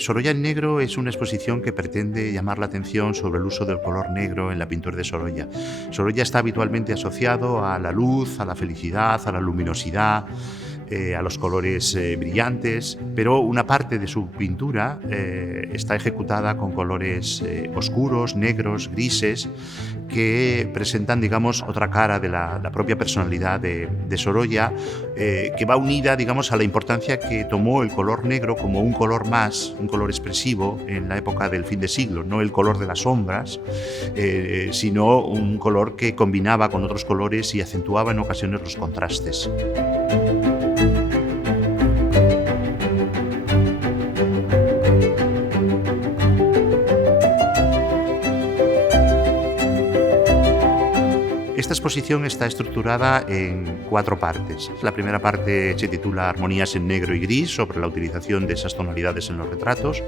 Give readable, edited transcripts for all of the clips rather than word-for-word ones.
Sorolla en negro es una exposición que pretende llamar la atención sobre el uso del color negro en la pintura de Sorolla. Sorolla está habitualmente asociado a la luz, a la felicidad, a la luminosidad, a los colores brillantes, pero una parte de su pintura está ejecutada con colores oscuros, negros, grises, que presentan, digamos, otra cara de la propia personalidad de Sorolla, que va unida, digamos, a la importancia que tomó el color negro como un color más, un color expresivo en la época del fin de siglo, no el color de las sombras, sino un color que combinaba con otros colores y acentuaba en ocasiones los contrastes. Esta exposición está estructurada en 4 partes. La primera parte se titula Armonías en negro y gris, sobre la utilización de esas tonalidades en los retratos.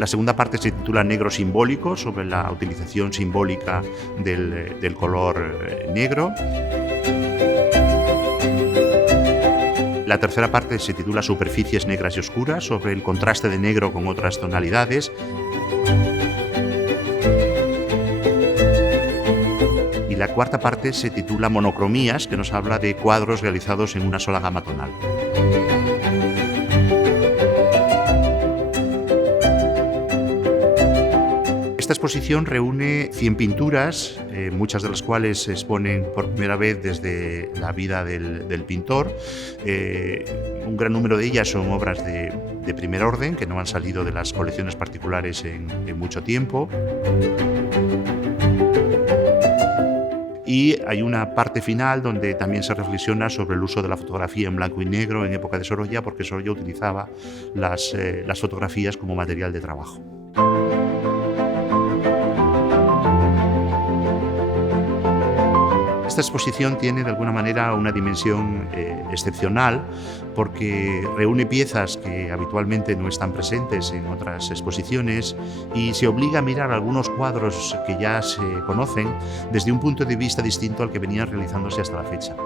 La segunda parte se titula Negro simbólico, sobre la utilización simbólica del color negro. La tercera parte se titula Superficies negras y oscuras, sobre el contraste de negro con otras tonalidades. Y la cuarta parte se titula Monocromías, que nos habla de cuadros realizados en una sola gama tonal. Esta exposición reúne 100 pinturas, muchas de las cuales se exponen por primera vez desde la vida del pintor. Un gran número de ellas son obras de primer orden, que no han salido de las colecciones particulares en mucho tiempo. Y hay una parte final donde también se reflexiona sobre el uso de la fotografía en blanco y negro en época de Sorolla, porque Sorolla utilizaba las fotografías como material de trabajo. Esta exposición tiene de alguna manera una dimensión excepcional, porque reúne piezas que habitualmente no están presentes en otras exposiciones y se obliga a mirar algunos cuadros que ya se conocen desde un punto de vista distinto al que venían realizándose hasta la fecha.